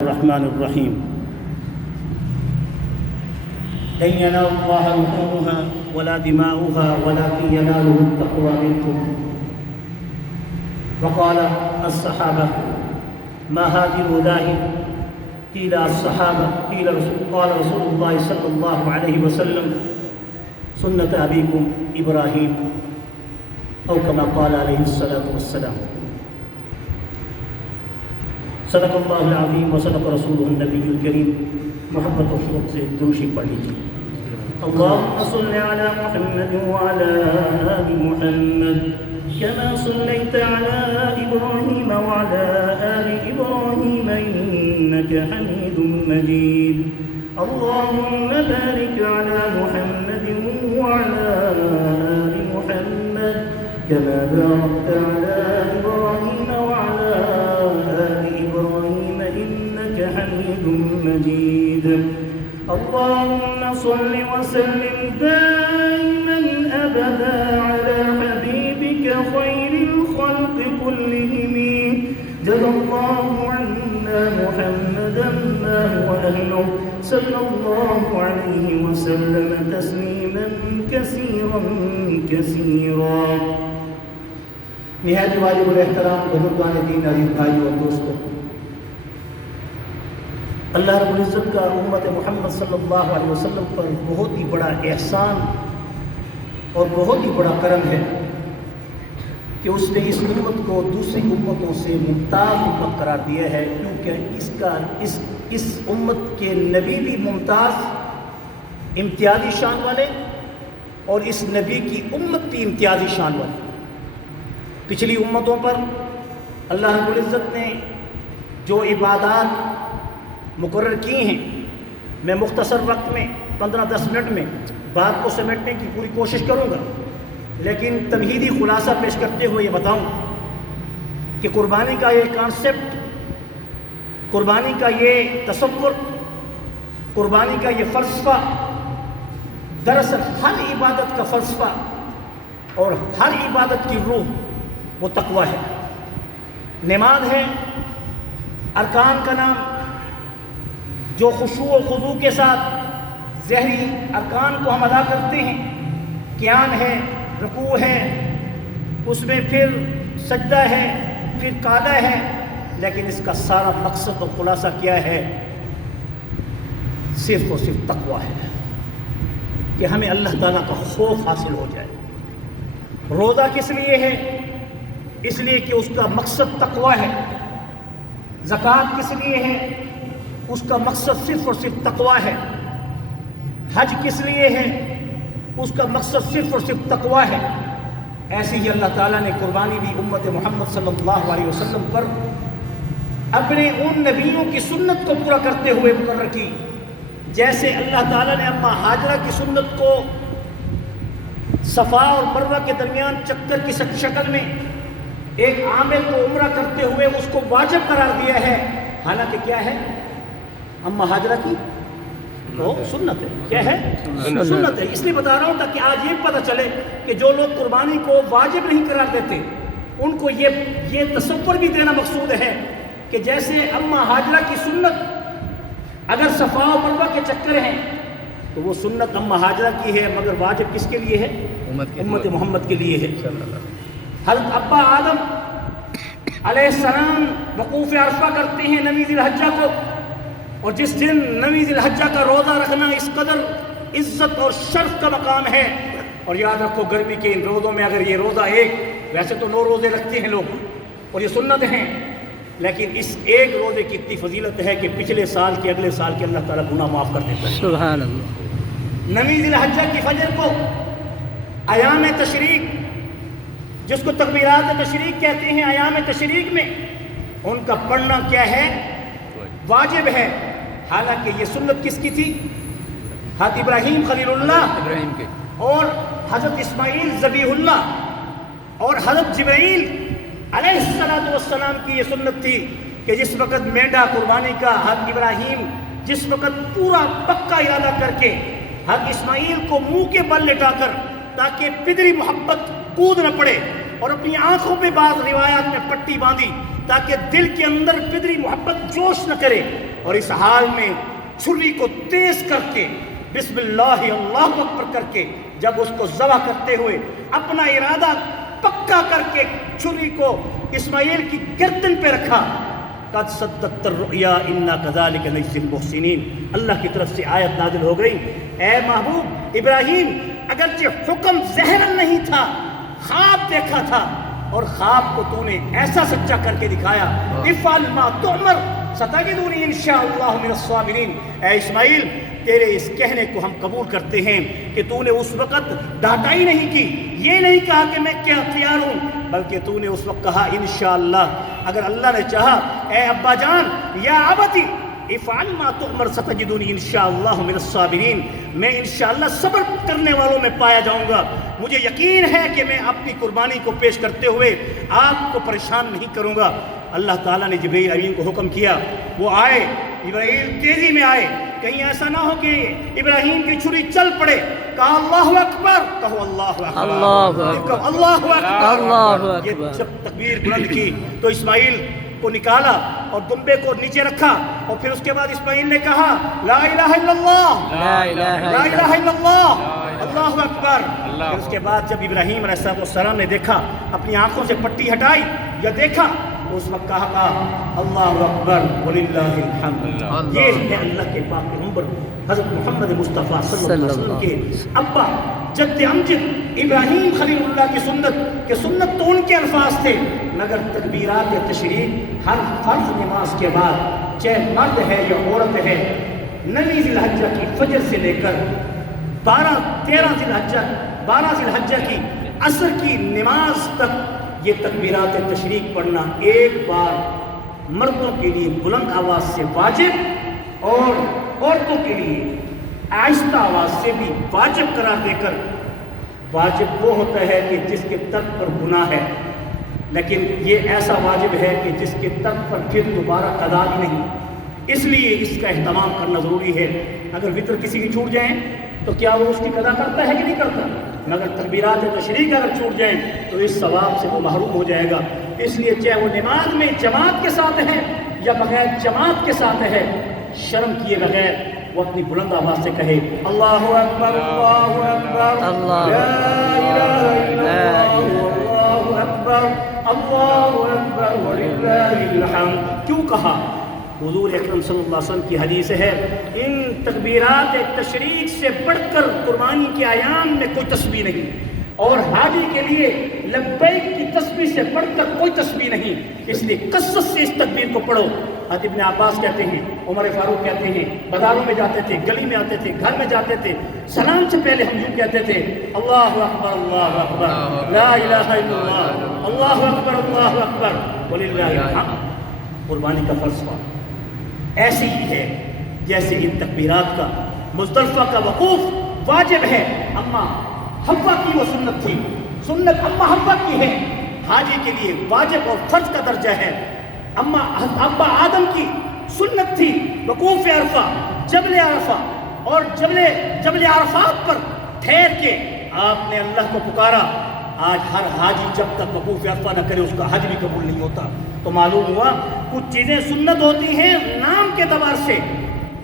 الرحمن الرحيم لن ينال الله لحومها ولا دماؤها ولكن يناله التقوى منكم. وقال الصحابة ما هذه المذاهب؟ قيل الصحابة قال رسول الله صلى الله عليه وسلم سنة أبيكم إبراهيم أو كما قال عليه الصلاة والسلام. صدق اللہ العظیم و صدق رسولہ النبی الکریم. محبت و شوق سے درود پڑھ لیجیے. اللهم صل على محمد وعلى آل محمد كما صليت على إبراهيم وعلى آل إبراهيم إنك حميد مجيد. اللهم بارك على محمد وعلى آل محمد كما باركت على إبراهيم وعلى آل إبراهيم إنك حميد مجيد. اللهم صل وسلم دائما أبدا على حبيبك خير الخلق كلهم. جزا الله عنا محمدا ما هو أهله صلى الله عليه وسلم تسليما كثيرا كثيرا. نہایت واجب الاحترام بزرگان دین، عزیز بھائیوں اور دوستوں، اللہ رب العزت کا امت محمد صلی اللہ علیہ وسلم پر بہت ہی بڑا احسان اور بہت ہی بڑا کرم ہے کہ اس نے اس امت کو دوسری امتوں سے ممتاز امت قرار دیا ہے، کیونکہ اس امت کے نبی بھی ممتاز امتیازی شان والے اور اس نبی کی امت بھی امتیازی شان والی. پچھلی امتوں پر اللہ رب العزت نے جو عبادات مقرر کی ہیں، میں مختصر وقت میں 15-10 منٹ میں بات کو سمیٹنے کی پوری کوشش کروں گا، لیکن تمہیدی خلاصہ پیش کرتے ہوئے یہ بتاؤں کہ قربانی کا یہ کانسیپٹ، قربانی کا یہ تصور، قربانی کا یہ فلسفہ دراصل ہر عبادت کا فلسفہ اور ہر عبادت کی روح وہ تقوی ہے. نماز ہے ارکان کا نام، جو خشوع و خضوع کے ساتھ ظاہری ارکان کو ہم ادا کرتے ہیں. قیام ہے، رکوع ہے، اس میں پھر سجدہ ہے، پھر قعدہ ہے، لیکن اس کا سارا مقصد اور خلاصہ کیا ہے؟ صرف اور صرف تقوی ہے کہ ہمیں اللہ تعالیٰ کا خوف حاصل ہو جائے. روزہ کس لیے ہے؟ اس لیے کہ اس کا مقصد تقوی ہے. زکوٰۃ کس لیے ہے؟ اس کا مقصد صرف اور صرف تقوی ہے. حج کس لیے ہے؟ اس کا مقصد صرف اور صرف تقوی ہے. ایسے ہی اللہ تعالیٰ نے قربانی بھی امت محمد صلی اللہ علیہ وسلم پر اپنے ان نبیوں کی سنت کو پورا کرتے ہوئے مقرر کی. جیسے اللہ تعالیٰ نے اما ہاجرہ کی سنت کو صفا اور مروہ کے درمیان چکر کی شکل میں ایک عامل کو عمرہ کرتے ہوئے اس کو واجب قرار دیا ہے، حالانکہ کیا ہے؟ اما ہاجرہ کی وہ سنت ہے. کیا ہے؟ سنت ہے. اس لیے بتا رہا ہوں تاکہ آج یہ پتہ چلے کہ جو لوگ قربانی کو واجب نہیں قرار دیتے ان کو یہ تصور بھی دینا مقصود ہے کہ جیسے اما ہاجرہ کی سنت اگر صفا و مروہ کے چکر ہیں تو وہ سنت اما ہاجرہ کی ہے، مگر واجب کس کے لیے ہے؟ امت محمد کے لیے ہے. حضرت ابا آدم علیہ السلام وقوف عرفہ کرتے ہیں 9 ذی الحجہ کو، اور جس دن 9 ذی الحجہ کا روزہ رکھنا اس قدر عزت اور شرف کا مقام ہے. اور یاد رکھو گرمی کے ان روزوں میں اگر یہ روزہ ویسے تو 9 روزے رکھتے ہیں لوگ اور یہ سنت ہیں، لیکن اس ایک روزے کی اتنی فضیلت ہے کہ پچھلے سال کے اگلے سال کے اللہ تعالیٰ گناہ معاف کر دیتا ہے. سبحان اللہ. 9 ذی الحجہ کی فجر کو ایام تشریق، جس کو تکبیرات تشریق کہتے ہیں، ایام تشریق میں ان کا پڑھنا کیا ہے؟ واجب ہے. حالانکہ یہ سنت کس کی تھی؟ حضرت ابراہیم خلیل اللہ اور حضرت اسماعیل ذبیح اللہ اور حضرت جبرائیل علیہ السلام کی یہ سنت تھی کہ جس وقت مینڈا قربانی کا حضرت ابراہیم جس وقت پورا پکا ارادہ کر کے حضرت اسماعیل کو منہ کے بل لٹا کر تاکہ پدری محبت کود نہ پڑے اور اپنی آنکھوں پہ بعض روایات میں پٹی باندھی تاکہ دل کے اندر پدری محبت جوش نہ کرے، اور اس حال میں چھری کو تیز کر کے بسم اللہ اللہ اکبر کر کے جب اس کو ذبح کرتے ہوئے اپنا ارادہ پکا کر کے چھری کو اسماعیل کی گردن پہ رکھا، قد صدقت الرؤیا انا کذالک نجزی المحسنین، اللہ کی طرف سے آیت نازل ہو گئی، اے محبوب ابراہیم اگرچہ حکم ظاہراً نہیں تھا، خواب دیکھا تھا اور خواب کو تو نے ایسا سچا کر کے دکھایا، افعل ما تؤمر ستجدنی انشاءاللہ من الصابرین، اے اسماعیل تیرے اس کہنے کو ہم قبول کرتے ہیں کہ تو نے اس وقت ڈانٹائی نہیں کی، یہ نہیں کہا کہ میں کیا تیار ہوں، بلکہ تو نے اس وقت کہا انشاءاللہ، اگر اللہ نے چاہا اے ابا جان یا ابتی افعل ما تؤمر ستجدنی انشاءاللہ من الصابرین، میں انشاءاللہ صبر کرنے والوں میں پایا جاؤں گا، مجھے یقین ہے کہ میں اپنی قربانی کو پیش کرتے ہوئے آپ کو پریشان نہیں کروں گا۔ اللہ تعالیٰ نے جبرائیل امین کو حکم کیا، وہ آئے، ابراہیم تیزی میں آئے، کہیں ایسا نہ ہو کہ ابراہیم کی چھری چل پڑے، کہا اللہ اکبر، کہو اللہ اکبر، اللہ اکبر، یہ جب تکبیر بلند کی تو اسماعیل کو نکالا اور دمبے کو نیچے رکھا، اور پھر اس کے بعد اسماعیل نے کہا لا الہ الا اللہ، لا الہ الا اللہ، اللہ اکبر۔ پھر اس کے بعد جب ابراہیم علیہ السلام نے دیکھا، اپنی آنکھوں سے پٹی ہٹائی یا دیکھا، تو اس وقت کہا اللہ اکبر وللہ الحمد۔ یہ ہے اللہ کے پاک پیغمبر حضرت محمد مصطفیٰ صلی اللہ علیہ وسلم کے ابا جد امجد ابراہیم خلیل اللہ کی سنت، کہ سنت تو ان کے الفاظ تھے، مگر تکبیرات تشریق ہر فرض نماز کے بعد، چاہے مرد ہے یا عورت ہے، 9 ذی الحجہ کی فجر سے لے کر 13 ذی الحجہ کی عصر کی نماز تک یہ تکبیرات تشریق پڑھنا ایک بار مردوں کے لیے بلند آواز سے واجب اور عورتوں کے لیے آہستہ آواز سے بھی واجب قرار دے کر، واجب وہ ہوتا ہے کہ جس کے ترک پر گناہ ہے، لیکن یہ ایسا واجب ہے کہ جس کے ترک پر پھر دوبارہ قضا ہی نہیں، اس لیے اس کا اہتمام کرنا ضروری ہے۔ اگر وطر کسی کی چھوٹ جائیں تو کیا وہ اس کی قضا کرتا ہے کہ نہیں کرتا، مگر تکبیرات تشریق اگر چھوٹ جائیں تو اس ثواب سے وہ محروم ہو جائے گا۔ اس لیے چاہے وہ نماز میں جماعت کے ساتھ ہے یا بغیر جماعت کے ساتھ ہے، شرم کیے بغیر وہ اپنی بلند آواز سے کہے اللہ اکبر اللہ اکبر لا الہ الا اللہ اللہ اکبر وللہ الحمد۔ کیوں کہا؟ حضور اکرم صلی اللہ علیہ وسلم کی حدیث ہے، ان تکبیرات تشریق سے بڑھ کر قربانی کے ایام میں کوئی تسبیح نہیں، اور حاجی کے لیے لبیک کی تسبیح سے بڑھ کر کوئی تسبیح نہیں، اس لیے کثرت سے اس تکبیر کو پڑھو۔ حضرت ابن عباس کہتے ہیں، عمر فاروق کہتے ہیں، بازاروں میں جاتے تھے، گلی میں آتے تھے، گھر میں جاتے تھے، سلام سے پہلے ہم یوں کہتے تھے اللہ اکبر لا الہ الا اللہ، اللہ اکبر وللہ الحمد۔ قربانی کا فلسفہ ایسی ہی ہے جیسے ان تکبیرات کا مزدلفہ کا وقوف واجب ہے۔ اما حوا کی وہ سنت تھی، سنت اما حوا کی ہے، حاجی کے لیے واجب اور فرض کا درجہ ہے۔ اما ابا آدم کی سنت تھی وقوف عرفہ، جبل عرفہ، اور جبل عرفات پر ٹھہر کے آپ نے اللہ کو پکارا۔ آج ہر حاجی جب تک وقوف عرفہ نہ کرے اس کا حج بھی قبول نہیں ہوتا۔ تو معلوم ہوا کچھ چیزیں سنت ہوتی ہیں نام کے اعتبار سے،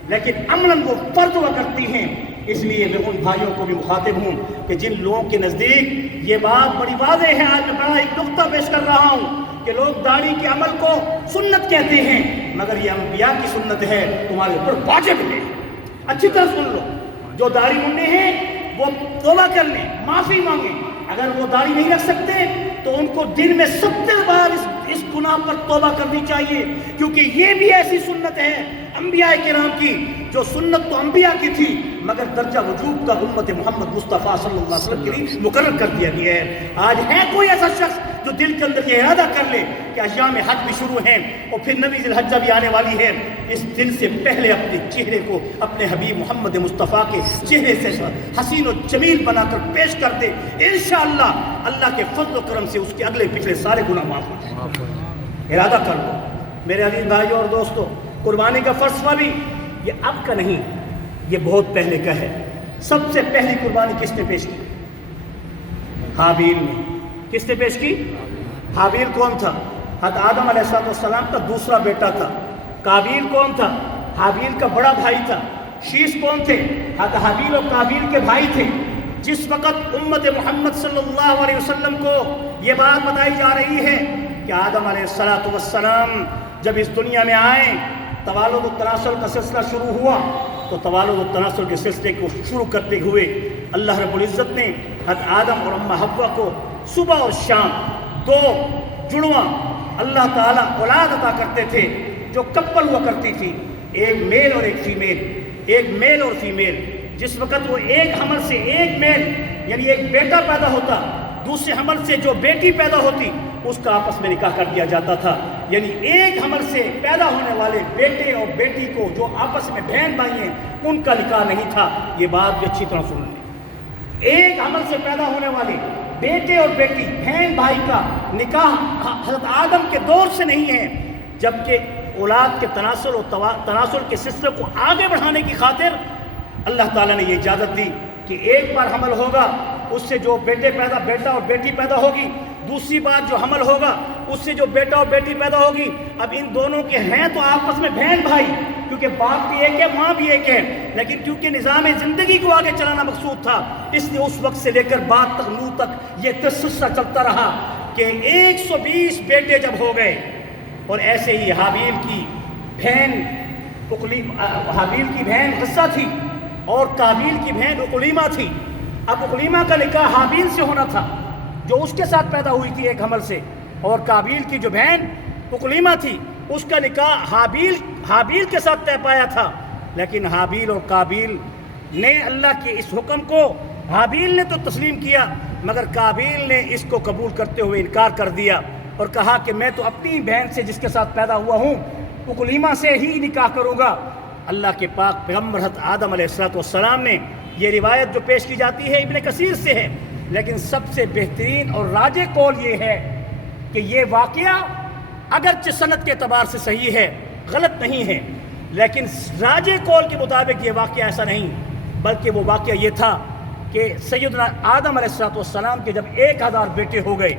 لیکن عملاً وہ فرض ہوا کرتی ہیں۔ اس لیے میں ان بھائیوں کو بھی مخاطب ہوں کہ جن لوگوں کے نزدیک یہ بات بڑی واضح ہے، آج میں بڑا ایک نقطہ پیش کر رہا ہوں کہ لوگ داڑھی کے عمل کو سنت کہتے ہیں، مگر یہ انبیاء کی سنت ہے، تمہارے اوپر واجب ہے۔ اچھی طرح سن لو، جو داڑھی منڈے ہیں وہ توبہ کر لیں، معافی مانگیں۔ اگر وہ داڑھی نہیں رکھ سکتے تو ان کو دن میں 70 بار اس گناہ پر توبہ کرنی چاہیے، کیونکہ یہ بھی ایسی سنت ہے انبیاء کرام کی، جو سنت تو انبیاء کی تھی مگر درجہ وجوب کا امت محمد مصطفیٰ صلی اللہ علیہ وسلم کے لیے مقرر کر دیا گیا ہے۔ آج ہے کوئی ایسا شخص جو دل کے اندر یہ ارادہ کر لے کہ ایام حج بھی شروع ہیں اور پھر 9 ذی الحجہ بھی آنے والی ہے، اس دن سے پہلے اپنے چہرے کو اپنے حبیب محمد مصطفیٰ کے چہرے سے حسین و جمیل بنا کر پیش کر دے، انشاءاللہ اللہ کے فضل و کرم سے اس کے اگلے پچھلے سارے گناہ معاف ہو جائیں۔ ارادہ کر لو میرے عزیز بھائیوں اور دوستوں، قربانی کا فلسفہ بھی یہ اب کا نہیں، یہ بہت پہلے کا ہے۔ سب سے پہلی قربانی کس نے پیش کی؟ حابیل نے۔ کس نے پیش کی؟ حابیل کون تھا؟ حضرت آدم علیہ السلام کا دوسرا بیٹا تھا۔ قابیل کون تھا؟ حابیل کا بڑا بھائی تھا۔ شیش کون تھے؟ حضرت حابیل اور قابیل کے بھائی تھے۔ جس وقت امت محمد صلی اللہ علیہ وسلم کو یہ بات بتائی جا رہی ہے کہ آدم علیہ السلام جب اس دنیا میں آئے، توالد و تناسل کا سلسلہ شروع ہوا، تو توالد و تناسل کے سلسلے کو شروع کرتے ہوئے اللہ رب العزت نے حضرت آدم اور اماں حوا کو صبح اور شام 2 جڑواں اللہ تعالیٰ اولاد عطا کرتے تھے جو کپل ہوا کرتی تھی، ایک میل اور ایک فیمیل، ایک میل اور فیمیل۔ جس وقت وہ ایک حمل سے ایک میل یعنی ایک بیٹا پیدا ہوتا، دوسرے حمل سے جو بیٹی پیدا ہوتی اس کا آپس میں نکاح کر دیا جاتا تھا۔ یعنی ایک حمل سے پیدا ہونے والے بیٹے اور بیٹی کو جو آپس میں بہن بھائی ہیں ان کا نکاح نہیں تھا۔ یہ بات بھی اچھی طرح سن لیں، ایک حمل سے پیدا ہونے والے بیٹے اور بیٹی بہن بھائی کا نکاح حضرت آدم کے دور سے نہیں ہے، جبکہ اولاد کے تناسل کے سلسلے کو آگے بڑھانے کی خاطر اللہ تعالیٰ نے یہ اجازت دی کہ ایک بار حمل ہوگا، اس سے جو بیٹا اور بیٹی پیدا ہوگی، دوسری بار جو حمل ہوگا اس سے جو بیٹا اور بیٹی پیدا ہوگی، اب ان دونوں کے ہیں تو آپس میں بہن بھائی، کیونکہ باپ بھی ایک ہے ماں بھی ایک ہے، لیکن کیونکہ نظام زندگی کو آگے چلانا مقصود تھا، اس لیے اس وقت سے لے کر بعد تک نو تک یہ سلسلہ چلتا رہا کہ 120 بیٹے جب ہو گئے، اور ایسے ہی حابیل کی بہن غصہ تھی اور قابیل کی بہن اقلیمہ تھی۔ اب اقلیمہ کا نکاح حابیل سے ہونا تھا جو اس کے ساتھ پیدا ہوئی تھی ایک حمل سے، اور قابیل کی جو بہن اقلیمہ تھی اس کا نکاح حابیل کے ساتھ طے پایا تھا، لیکن حابیل اور قابیل نے اللہ کے اس حکم کو، حابیل نے تو تسلیم کیا مگر قابیل نے اس کو قبول کرتے ہوئے انکار کر دیا اور کہا کہ میں تو اپنی بہن سے جس کے ساتھ پیدا ہوا ہوں اقلیمہ سے ہی نکاح کروں گا۔ اللہ کے پاک پیغمبر حضرت آدم علیہ السلام نے، یہ روایت جو پیش کی جاتی ہے ابن کثیر سے ہے، لیکن سب سے بہترین اور راجح قول یہ ہے کہ یہ واقعہ اگرچہ سند کے اعتبار سے صحیح ہے، غلط نہیں ہے، لیکن راجح قول کے مطابق یہ واقعہ ایسا نہیں، بلکہ وہ واقعہ یہ تھا کہ سیدنا آدم علیہ السلام کے جب 1000 بیٹے ہو گئے،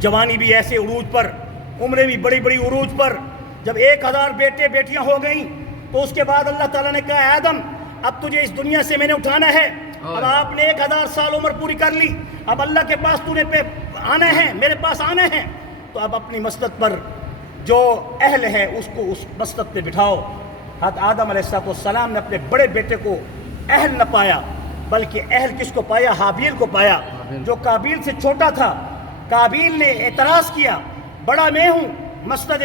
جوانی بھی ایسے عروج پر، عمریں بھی بڑی بڑی عروج پر، جب 1000 بیٹے بیٹیاں ہو گئیں تو اس کے بعد اللہ تعالیٰ نے کہا آدم اب تجھے اس دنیا سے میں نے اٹھانا ہے، اب آپ نے 1000 سال عمر پوری کر لی، اب اللہ کے پاس تو نے پہ آنا ہے، میرے پاس آنا ہے، تو اب اپنی مسند پر جو اہل ہے اس کو اس مسند پہ بٹھاؤ۔ حضرت آدم علیہ السلام نے اپنے بڑے بیٹے کو اہل نہ پایا، بلکہ اہل کس کو پایا؟ حابیل کو پایا، جو قابیل سے چھوٹا تھا۔ قابیل نے اعتراض کیا، بڑا میں ہوں، مسند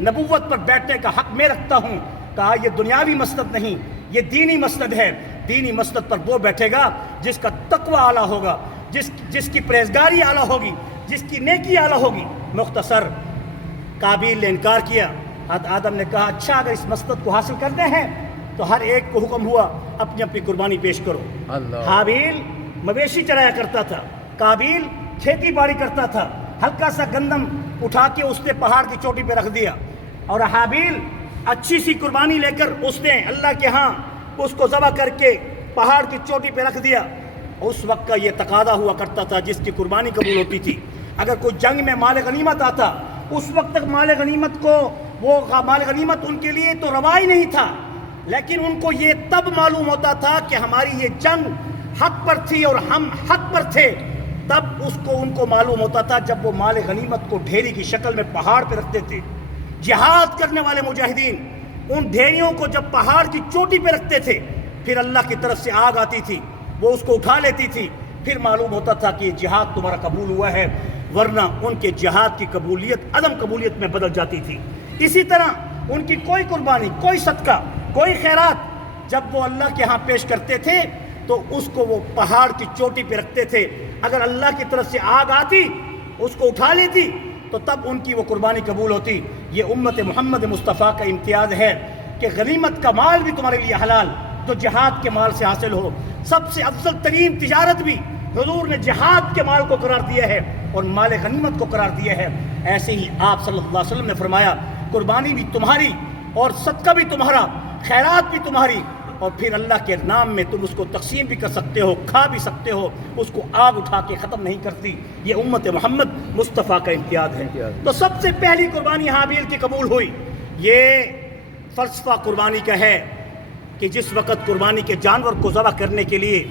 نبوت پر بیٹھنے کا حق میں رکھتا ہوں۔ کہا یہ دنیاوی مسند نہیں، یہ دینی مسند ہے، دینی مسند پر وہ بیٹھے گا جس کا تقوی اعلیٰ ہوگا، جس کی پرہیزگاری اعلیٰ ہوگی، جس کی نیکی اعلیٰ ہوگی۔ مختصر قابیل نے انکار کیا۔ حضرت آدم نے کہا اچھا اگر اس مسند کو حاصل کرنے ہیں تو ہر ایک کو حکم ہوا اپنی اپنی قربانی پیش کرو۔ حابیل مویشی چرایا کرتا تھا، قابیل کھیتی باڑی کرتا تھا، ہلکا سا گندم اٹھا کے اس نے پہاڑ کی چوٹی پہ رکھ دیا، اور حابیل اچھی سی قربانی لے کر اس نے اللہ کے ہاں اس کو ذبح کر کے پہاڑ کی چوٹی پہ رکھ دیا۔ اس وقت کا یہ تقاضا ہوا کرتا تھا جس کی قربانی قبول ہوتی تھی، اگر کوئی جنگ میں مال غنیمت آتا اس وقت تک مال غنیمت ان کے لیے تو روا ہی نہیں تھا، لیکن ان کو یہ تب معلوم ہوتا تھا کہ ہماری یہ جنگ حق پر تھی اور ہم حق پر تھے، تب ان کو معلوم ہوتا تھا جب وہ مال غنیمت کو ڈھیری کی شکل میں پہاڑ پہ رکھتے تھے۔ جہاد کرنے والے مجاہدین ان ڈھیریوں کو جب پہاڑ کی چوٹی پہ رکھتے تھے، پھر اللہ کی طرف سے آگ آتی تھی، وہ اس کو اٹھا لیتی تھی، پھر معلوم ہوتا تھا کہ یہ جہاد تمہارا قبول ہوا ہے، ورنہ ان کے جہاد کی قبولیت عدم قبولیت میں بدل جاتی تھی۔ اسی طرح ان کی کوئی قربانی، کوئی صدقہ، کوئی خیرات جب وہ اللہ کے ہاں پیش کرتے تھے تو اس کو وہ پہاڑ کی چوٹی پہ رکھتے تھے، اگر اللہ کی طرف سے آگ آتی اس کو اٹھا لیتی تو تب ان کی وہ قربانی قبول ہوتی۔ یہ امت محمد مصطفیٰ کا امتیاز ہے کہ غنیمت کا مال بھی تمہارے لیے حلال جو جہاد کے مال سے حاصل ہو۔ سب سے افضل ترین تجارت بھی حضور نے جہاد کے مال کو قرار دیا ہے اور مال غنیمت کو قرار دیا ہے۔ ایسے ہی آپ صلی اللہ علیہ وسلم نے فرمایا قربانی بھی تمہاری اور صدقہ بھی تمہارا، خیرات بھی تمہاری، اور پھر اللہ کے نام میں تم اس کو تقسیم بھی کر سکتے ہو، کھا بھی سکتے ہو، اس کو آگ اٹھا کے ختم نہیں کرتی۔ یہ امت محمد مصطفیٰ کا امتیاز ہے۔ تو سب سے پہلی قربانی حابیل کی قبول ہوئی۔ یہ فلسفہ قربانی کا ہے کہ جس وقت قربانی کے جانور کو ذبح کرنے کے لیے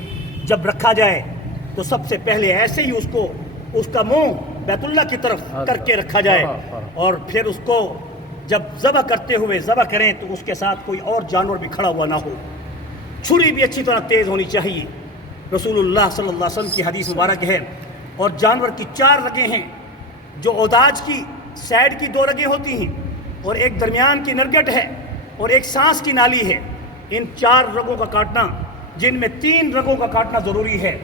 جب رکھا جائے تو سب سے پہلے ایسے ہی اس کا منہ بیت اللہ کی طرف کر کے رکھا جائے، اور پھر اس کو جب ذبح کرتے ہوئے ذبح کریں تو اس کے ساتھ کوئی اور جانور بھی کھڑا ہوا نہ ہو۔ چھری بھی اچھی طرح تیز ہونی چاہیے۔ رسول اللہ صلی اللہ علیہ وسلم کی حدیث مبارک ہے۔ اور جانور کی 4 رگیں ہیں، جو اوداج کی سائڈ کی 2 رگیں ہوتی ہیں، اور ایک درمیان کی نرگٹ ہے، اور ایک سانس کی نالی ہے۔ ان 4 رگوں کا کاٹنا، جن میں 3 رگوں کا کاٹنا ضروری ہے،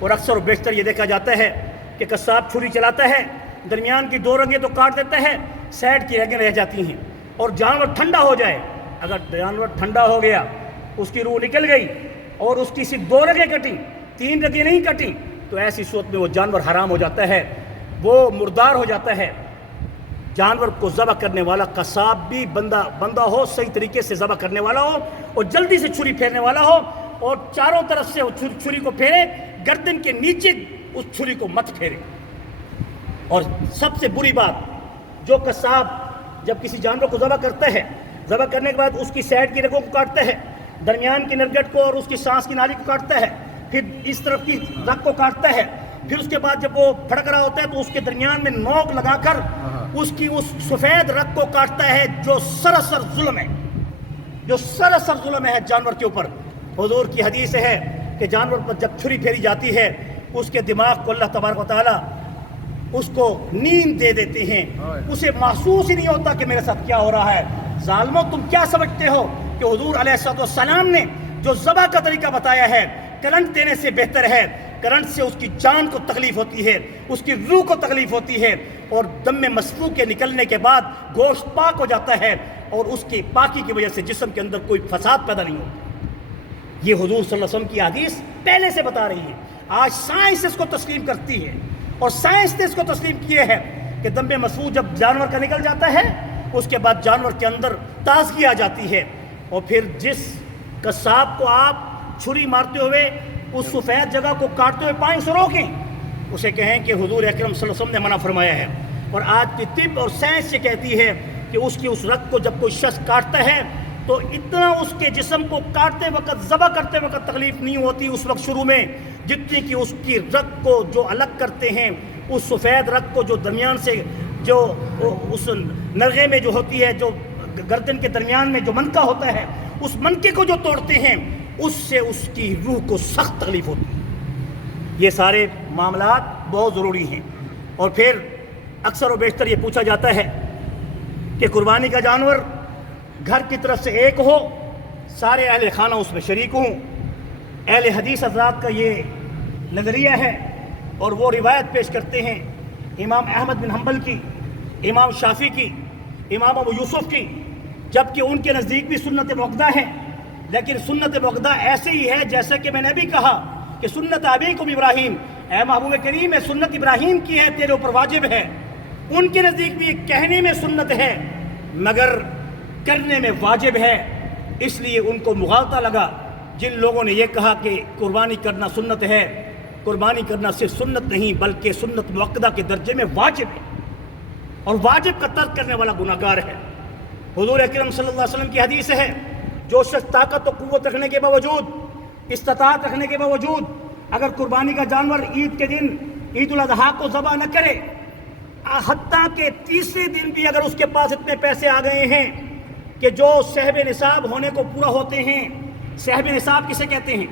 اور اکثر و بیشتر یہ دیکھا جاتا ہے کہ قصاب چھری چلاتا ہے، درمیان کی 2 رگیں تو کاٹ دیتا ہے، سائڈ کی رگیں رہ جاتی ہیں، اور جانور ٹھنڈا ہو جائے۔ اگر جانور ٹھنڈا ہو گیا، اس کی روح نکل گئی اور اس کی صرف 2 رگیں کٹیں، 3 رگیں نہیں کٹیں، تو ایسی صورت میں وہ جانور حرام ہو جاتا ہے، وہ مردار ہو جاتا ہے۔ جانور کو ذبح کرنے والا قصاب بھی بندہ ہو، صحیح طریقے سے ذبح کرنے والا ہو، اور جلدی سے چھری پھیرنے والا ہو، اور چاروں طرف سے چھری کو پھیرے، گردن کے نیچے اس چھری کو مت پھیرے۔ اور سب سے بری بات، جو قصاب جب کسی جانور کو ذبح کرتا ہے، ذبح کرنے کے بعد اس کی سائڈ کی رگوں کو کاٹتا ہے، درمیان کی نرگٹ کو اور اس کی سانس کی نالی کو کاٹتا ہے، پھر اس طرف کی رگ کو کاٹتا ہے، پھر اس کے بعد جب وہ پھڑک رہا ہوتا ہے تو اس کے درمیان میں نوک لگا کر اس سفید رگ کو کاٹتا ہے، جو سراسر ظلم ہے، جو سراسر ظلم ہے جانور کے اوپر۔ حضور کی حدیث ہے کہ جانور پر جب چھری پھیری جاتی ہے، اس کے دماغ کو اللہ تبارک و تعالیٰ اس کو نیند دے دیتے ہیں، اسے محسوس ہی نہیں ہوتا کہ میرے ساتھ کیا ہو رہا ہے۔ ظالموں، تم کیا سمجھتے ہو کہ حضور علیہ السلام نے جو ذبح کا طریقہ بتایا ہے، کرنٹ دینے سے بہتر ہے؟ کرنٹ سے اس کی جان کو تکلیف ہوتی ہے، اس کی روح کو تکلیف ہوتی ہے، اور دم مسفوح کے نکلنے کے بعد گوشت پاک ہو جاتا ہے، اور اس کی پاکی کی وجہ سے جسم کے اندر کوئی فساد پیدا نہیں ہوتا۔ یہ حضور صلی اللہ علیہ وسلم کی حدیث پہلے سے بتا رہی ہے۔ آج سائنس اس کو تسلیم کرتی ہے، اور سائنس نے اس کو تسلیم کیے ہے کہ دم مسفوح جب جانور کا نکل جاتا ہے، اس کے بعد جانور کے اندر تازگی آ جاتی ہے، اور پھر جس قصاب کو آپ چھری مارتے ہوئے اس سفید جگہ کو کاٹتے ہوئے پائیں اسے روکیں، اسے کہیں کہ حضور اکرم صلی اللہ علیہ وسلم نے منع فرمایا ہے۔ اور آج کی طب اور سائنس یہ کہتی ہے کہ اس رگ کو جب کوئی شخص کاٹتا ہے تو اتنا اس کے جسم کو کاٹتے وقت، ذبح کرتے وقت تکلیف نہیں ہوتی اس وقت شروع میں، جتنی کہ اس کی رگ کو جو الگ کرتے ہیں، اس سفید رگ کو جو درمیان سے جو اس نرغے میں جو ہوتی ہے، جو گردن کے درمیان میں جو منکا ہوتا ہے، اس منکے کو جو توڑتے ہیں، اس سے اس کی روح کو سخت تکلیف ہوتی ہے۔ یہ سارے معاملات بہت ضروری ہیں۔ اور پھر اکثر و بیشتر یہ پوچھا جاتا ہے کہ قربانی کا جانور گھر کی طرف سے ایک ہو، سارے اہل خانہ اس میں شریک ہوں۔ اہل حدیث حضرات کا یہ نظریہ ہے، اور وہ روایت پیش کرتے ہیں امام احمد بن حنبل کی، امام شافعی کی، امام ابو یوسف کی، جبکہ ان کے نزدیک بھی سنت مؤکدہ ہے، لیکن سنت مؤکدہ ایسے ہی ہے جیسا کہ میں نے بھی کہا کہ سنت ابیکم ابراہیم، اے محبوب کریم ہے سنت ابراہیم کی ہے، تیرے اوپر واجب ہے۔ ان کے نزدیک بھی کہنے میں سنت ہے مگر کرنے میں واجب ہے، اس لیے ان کو مغالطہ لگا جن لوگوں نے یہ کہا کہ قربانی کرنا سنت ہے۔ قربانی کرنا صرف سنت نہیں بلکہ سنت مؤکدہ کے درجے میں واجب ہے، اور واجب کا ترک کرنے والا گناہگار ہے۔ حضور اکرم صلی اللہ علیہ وسلم کی حدیث ہے، جو شخص طاقت و قوت رکھنے کے باوجود، استطاعت رکھنے کے باوجود اگر قربانی کا جانور عید کے دن، عید الاضحیٰ کو ذبح نہ کرے، حتیٰ کہ تیسرے دن بھی اگر اس کے پاس اتنے پیسے آ گئے ہیں کہ جو صاحب نصاب ہونے کو پورا ہوتے ہیں۔ صاحب نصاب کسے کہتے ہیں؟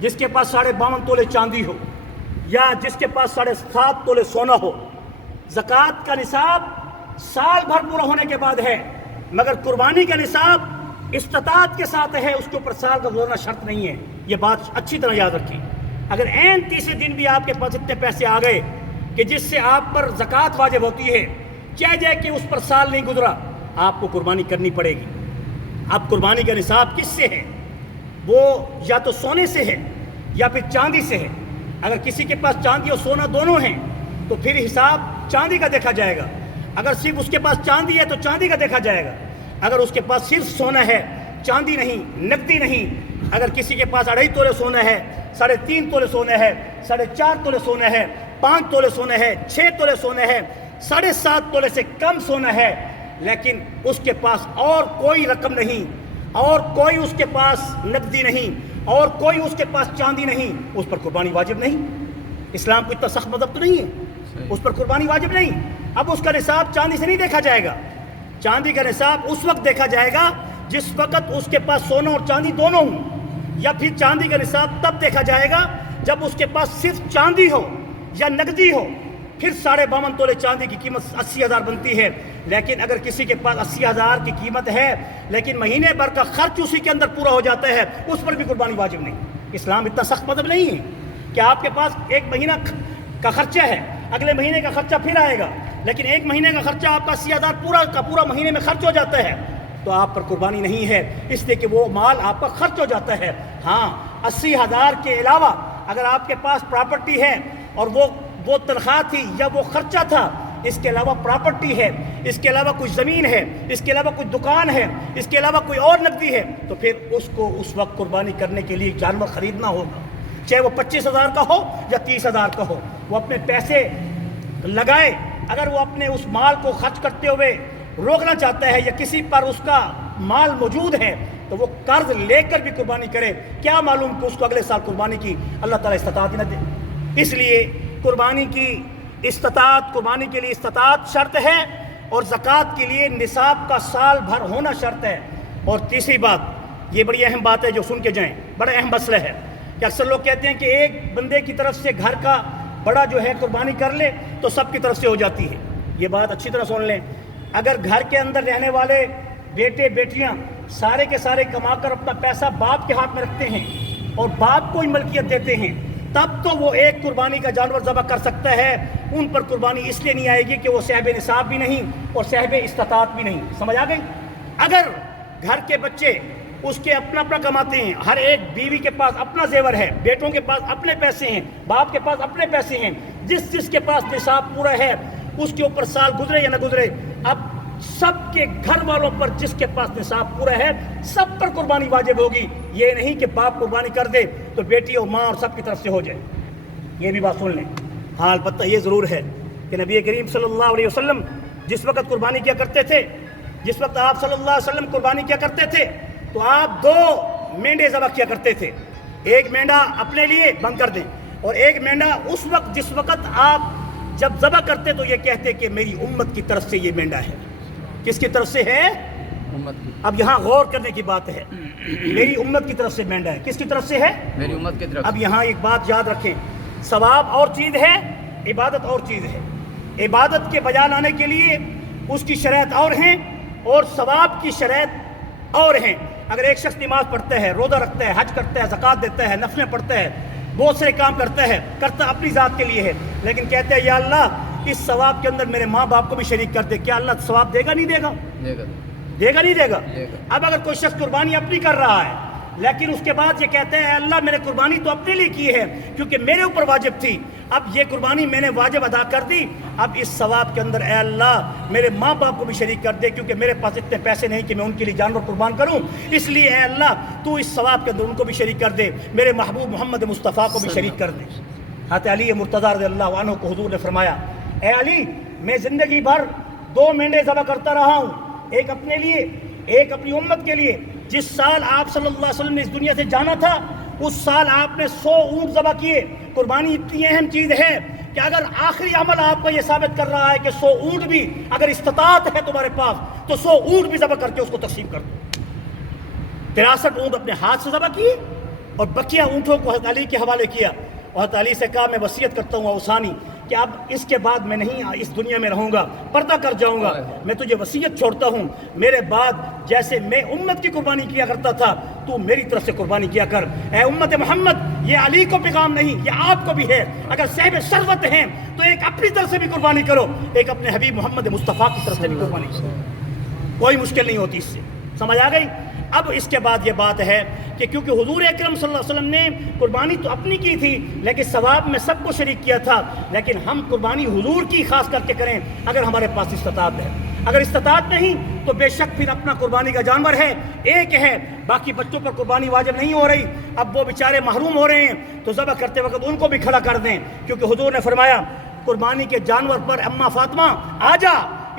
جس کے پاس 52.5 تولے چاندی ہو، یا جس کے پاس 7.5 تولے سونا ہو۔ زکوٰۃ کا نصاب سال بھر پورا ہونے کے بعد ہے، مگر قربانی کا نصاب استطاعت کے ساتھ ہے، اس کے اوپر سال کا گزرنا شرط نہیں ہے۔ یہ بات اچھی طرح یاد رکھیں۔ اگر عین تیسرے دن بھی آپ کے پاس اتنے پیسے آ گئے کہ جس سے آپ پر زکوٰۃ واجب ہوتی ہے، چاہے جائے کہ اس پر سال نہیں گزرا، آپ کو قربانی کرنی پڑے گی۔ اب قربانی کا نصاب کس سے ہے؟ وہ یا تو سونے سے ہے یا پھر چاندی سے ہے۔ اگر کسی کے پاس چاندی اور سونا دونوں ہیں تو پھر حساب چاندی کا دیکھا جائے گا۔ اگر صرف اس کے پاس چاندی ہے تو چاندی کا دیکھا جائے گا۔ اگر اس کے پاس صرف سونا ہے، چاندی نہیں، نقدی نہیں، اگر کسی کے پاس 2.5 تولے سونا ہے، 3.5 تولے سونا ہے، 4.5 تولے سونا ہے، 5 تولے سونا ہے، 6 تولے سونا ہے، 7.5 تولے سے کم سونا ہے، لیکن اس کے پاس اور کوئی رقم نہیں، اور کوئی اس کے پاس نقدی نہیں، اور کوئی اس کے پاس چاندی نہیں، اس پر قربانی واجب نہیں۔ اسلام کو اتنا سخت مذہب تو نہیں ہے، اس پر قربانی واجب نہیں۔ اب اس کا نصاب چاندی سے نہیں دیکھا جائے گا، چاندی کا نصاب اس وقت دیکھا جائے گا جس وقت اس کے پاس سونا اور چاندی دونوں ہوں، یا پھر چاندی کا نصاب تب دیکھا جائے گا جب اس کے پاس صرف چاندی ہو یا نقدی ہو، پھر 52.5 تولے چاندی کی قیمت 80,000 بنتی ہے۔ لیکن اگر کسی کے پاس 80,000 کی قیمت ہے لیکن مہینے بھر کا خرچ اسی کے اندر پورا ہو جاتا ہے، اس پر بھی قربانی واجب نہیں۔ اسلام اتنا سخت مذہب نہیں ہے کہ آپ کے پاس 1 مہینہ کا خرچہ ہے، اگلے مہینے کا خرچہ پھر آئے گا، لیکن 1 مہینے کا خرچہ آپ کا 80,000 پورا کا پورا مہینے میں خرچ ہو جاتا ہے، تو آپ پر قربانی نہیں ہے، اس لیے کہ وہ مال آپ کا خرچ ہو جاتا ہے۔ ہاں، 80,000 کے علاوہ اگر آپ کے پاس پراپرٹی ہے اور وہ تنخواہ تھی یا وہ خرچہ تھا، اس کے علاوہ پراپرٹی ہے، اس کے علاوہ کوئی زمین ہے، اس کے علاوہ کوئی دکان ہے، اس کے علاوہ کوئی اور نقدی ہے، تو پھر اس کو اس وقت قربانی کرنے کے لیے جانور خریدنا ہوگا، چاہے وہ 25,000 کا ہو یا 30,000 کا ہو۔ وہ اپنے پیسے لگائے، اگر وہ اپنے اس مال کو خرچ کرتے ہوئے روکنا چاہتا ہے یا کسی پر اس کا مال موجود ہے تو وہ قرض لے کر بھی قربانی کرے، کیا معلوم کہ اس کو اگلے سال قربانی کی اللہ تعالیٰ استطاعت نہ دے۔ اس لیے قربانی کے لیے استطاعت شرط ہے، اور زکوٰۃ کے لیے نصاب کا سال بھر ہونا شرط ہے۔ اور تیسری بات، یہ بڑی اہم بات ہے جو سن کے جائیں، بڑا اہم مسئلہ ہے کہ اکثر لوگ کہتے ہیں کہ ایک بندے کی طرف سے گھر کا بڑا جو ہے قربانی کر لے تو سب کی طرف سے ہو جاتی ہے۔ یہ بات اچھی طرح سن لیں، اگر گھر کے اندر رہنے والے بیٹے بیٹیاں سارے کے سارے کما کر اپنا پیسہ باپ کے ہاتھ میں رکھتے ہیں اور باپ کو ہی ملکیت دیتے ہیں، تب تو وہ ایک قربانی کا جانور ذبح کر سکتا ہے۔ ان پر قربانی اس لیے نہیں آئے گی کہ وہ صاحب نصاب بھی نہیں اور صاحب استطاعت بھی نہیں۔ سمجھ آ گئی؟ اگر گھر کے بچے اس کے اپنا کماتے ہیں، ہر ایک بیوی کے پاس اپنا زیور ہے، بیٹوں کے پاس اپنے پیسے ہیں، باپ کے پاس اپنے پیسے ہیں، جس کے پاس نصاب پورا ہے اس کے اوپر سال گزرے یا نہ گزرے، اب سب کے گھر والوں پر جس کے پاس نصاب پورا ہے سب پر قربانی واجب ہوگی۔ یہ نہیں کہ باپ قربانی کر دے تو بیٹی اور ماں اور سب کی طرف سے ہو جائے۔ یہ بھی بات سن لیں۔ ہاں، البتہ یہ ضرور ہے کہ نبی کریم صلی اللہ علیہ وسلم جس وقت قربانی کیا کرتے تھے، جس وقت آپ صلی اللہ علیہ وسلم قربانی کیا کرتے تھے تو آپ 2 مینڈے ذبح کیا کرتے تھے۔ ایک مینڈا اپنے لیے بند کر دیں، اور ایک مینڈا اس وقت جس وقت آپ جب ذبح کرتے تو یہ کہتے کہ میری امت کی طرف سے یہ مینڈا ہے۔ کس کی طرف سے ہے؟ امت کی۔ اب یہاں غور کرنے کی بات ہے، میری امت کی طرف سے مینڈا ہے۔ کس کی طرف سے ہے؟ میری امت کی طرف۔ اب یہاں ایک بات یاد رکھیں، ثواب اور چیز ہے، عبادت اور چیز ہے۔ عبادت کے بجا لانے کے لیے اس کی شرائط اور ہیں اور ثواب کی شرائط اور ہیں۔ اگر ایک شخص نماز پڑھتا ہے، روزہ رکھتا ہے، حج کرتا ہے، زکوٰۃ دیتا ہے، نفلیں پڑھتا ہے، بہت سے کام کرتا اپنی ذات کے لیے ہے، لیکن کہتے ہیں یا اللہ اس ثواب کے اندر میرے ماں باپ کو بھی شریک کر دے، کیا اللہ ثواب دے گا نہیں دے گا؟ دے گا نہیں دے گا؟ اب اگر کوئی شخص قربانی اپنی کر رہا ہے لیکن اس کے بعد یہ کہتے ہیں اے اللہ میں نے قربانی تو اپنے لیے کی ہے کیونکہ میرے اوپر واجب تھی، اب یہ قربانی میں نے واجب ادا کر دی، اب اس ثواب کے اندر اے اللہ میرے ماں باپ کو بھی شریک کر دے کیونکہ میرے پاس اتنے پیسے نہیں کہ میں ان کے لیے جانور قربان کروں، اس لیے اے اللہ تو اس ثواب کے اندر ان کو بھی شریک کر دے، میرے محبوب محمد مصطفیٰ کو بھی شریک کر دے۔ حضرت علی مرتضیٰ رضی اللہ عنہ کو حضور نے فرمایا اے علی میں زندگی بھر 2 مینڈے ذبح کرتا رہا ہوں، ایک اپنے لیے ایک اپنی امت کے لیے۔ جس سال آپ صلی اللہ علیہ وسلم نے اس دنیا سے جانا تھا اس سال آپ نے 100 اونٹ ذبح کیے۔ قربانی اتنی اہم چیز ہے کہ اگر آخری عمل آپ کا یہ ثابت کر رہا ہے کہ 100 اونٹ بھی اگر استطاعت ہے تمہارے پاس تو 100 اونٹ بھی ذبح کر کے اس کو تقسیم کر دو۔ 63 اونٹ اپنے ہاتھ سے ذبح کیے اور بقیہ اونٹوں کو حضرت علی کے حوالے کیا، اور حضرت علی سے کہا میں وصیت کرتا ہوں اوصانی کہ اب اس کے بعد میں نہیں اس دنیا میں رہوں گا، پردہ کر جاؤں گا، میں تجھے وصیت چھوڑتا ہوں میرے بعد جیسے میں امت کی قربانی کیا کرتا تھا تو میری طرف سے قربانی کیا کر۔ اے امت محمد یہ علی کو پیغام نہیں یہ آپ کو بھی ہے، اگر صاحب ثروت ہیں تو ایک اپنی طرف سے بھی قربانی کرو، ایک اپنے حبیب محمد مصطفیٰ کی طرف سے بھی قربانی کرو، کوئی مشکل نہیں ہوتی اس سے۔ سمجھ آ گئی؟ اب اس کے بعد یہ بات ہے کہ کیونکہ حضور اکرم صلی اللہ علیہ وسلم نے قربانی تو اپنی کی تھی لیکن ثواب میں سب کو شریک کیا تھا، لیکن ہم قربانی حضور کی خاص کر کے کریں اگر ہمارے پاس استطاعت ہے۔ اگر استطاعت نہیں تو بے شک پھر اپنا قربانی کا جانور ہے ایک ہے، باقی بچوں پر قربانی واجب نہیں ہو رہی، اب وہ بیچارے محروم ہو رہے ہیں تو ذبح کرتے وقت ان کو بھی کھڑا کر دیں، کیونکہ حضور نے فرمایا قربانی کے جانور پر اماں فاطمہ آ جا،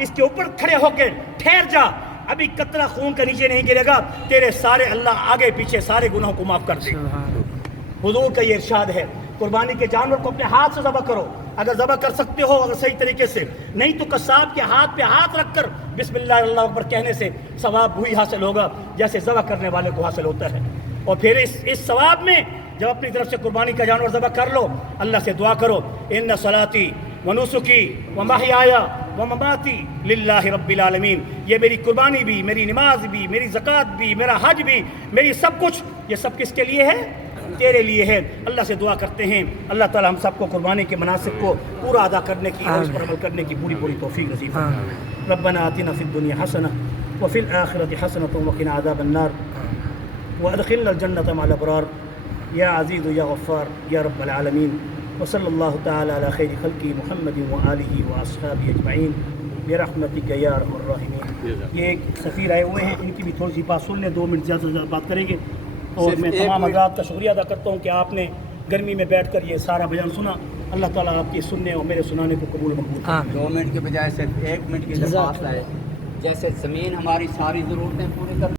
اس کے اوپر کھڑے ہو کے ٹھہر جا، ابھی قطرہ خون کا نیچے نہیں گرے گا، تیرے سارے اللہ آگے پیچھے سارے گناہوں کو معاف کر دے۔ حضور کا یہ ارشاد ہے قربانی کے جانور کو اپنے ہاتھ سے ذبح کرو، اگر ذبح کر سکتے ہو اگر صحیح طریقے سے، نہیں تو قصاب کے ہاتھ پہ ہاتھ رکھ کر بسم اللہ اللہ اکبر کہنے سے ثواب وہی حاصل ہوگا جیسے ذبح کرنے والے کو حاصل ہوتا ہے۔ اور پھر اس ثواب میں جب اپنی طرف سے قربانی کا جانور ذبح کر لو، اللہ سے دعا کرو ان صلاتی ونسکی ومحیای ومماتی للہ رب العالمین، یہ میری قربانی بھی، میری نماز بھی، میری زکوٰۃ بھی، میرا حج بھی، میری سب کچھ، یہ سب کس کے لیے ہے؟ تیرے لیے ہے۔ اللہ سے دعا کرتے ہیں اللہ تعالی ہم سب کو قربانی کے مناسک کو پورا ادا کرنے کی اور اس پر عمل کرنے کی پوری توفیق نصیب فرمائے۔ ربنا آتنا فی الدنیا حسنہ وفی الآخرۃ حسنۃ وقنا عذاب النار وادخلنا الجنة مع الابرار یا عزیز یا غفار یا رب العالمین، وصلی اللہ تعالی علی خیر خلقہ محمد وآلہ واصحابہ اجمعین برحمتک یا ارحم الراحمین۔ یہ ایک سفیر آئے ہوئے ہیں، ان کی بھی تھوڑی سی بات سن لیں، 2 منٹ زیادہ سے زیادہ بات کریں گے۔ اور میں تمام حضرات کا شکریہ ادا کرتا ہوں کہ آپ نے گرمی میں بیٹھ کر یہ سارا بیان سنا، اللہ تعالیٰ آپ کی سننے اور میرے سنانے کو قبول مقبول کرے۔ 2 منٹ کے بجائے صرف 1 منٹ کی فاصلہ ہے، جیسے زمین ہماری ساری ضرورتیں پوری کر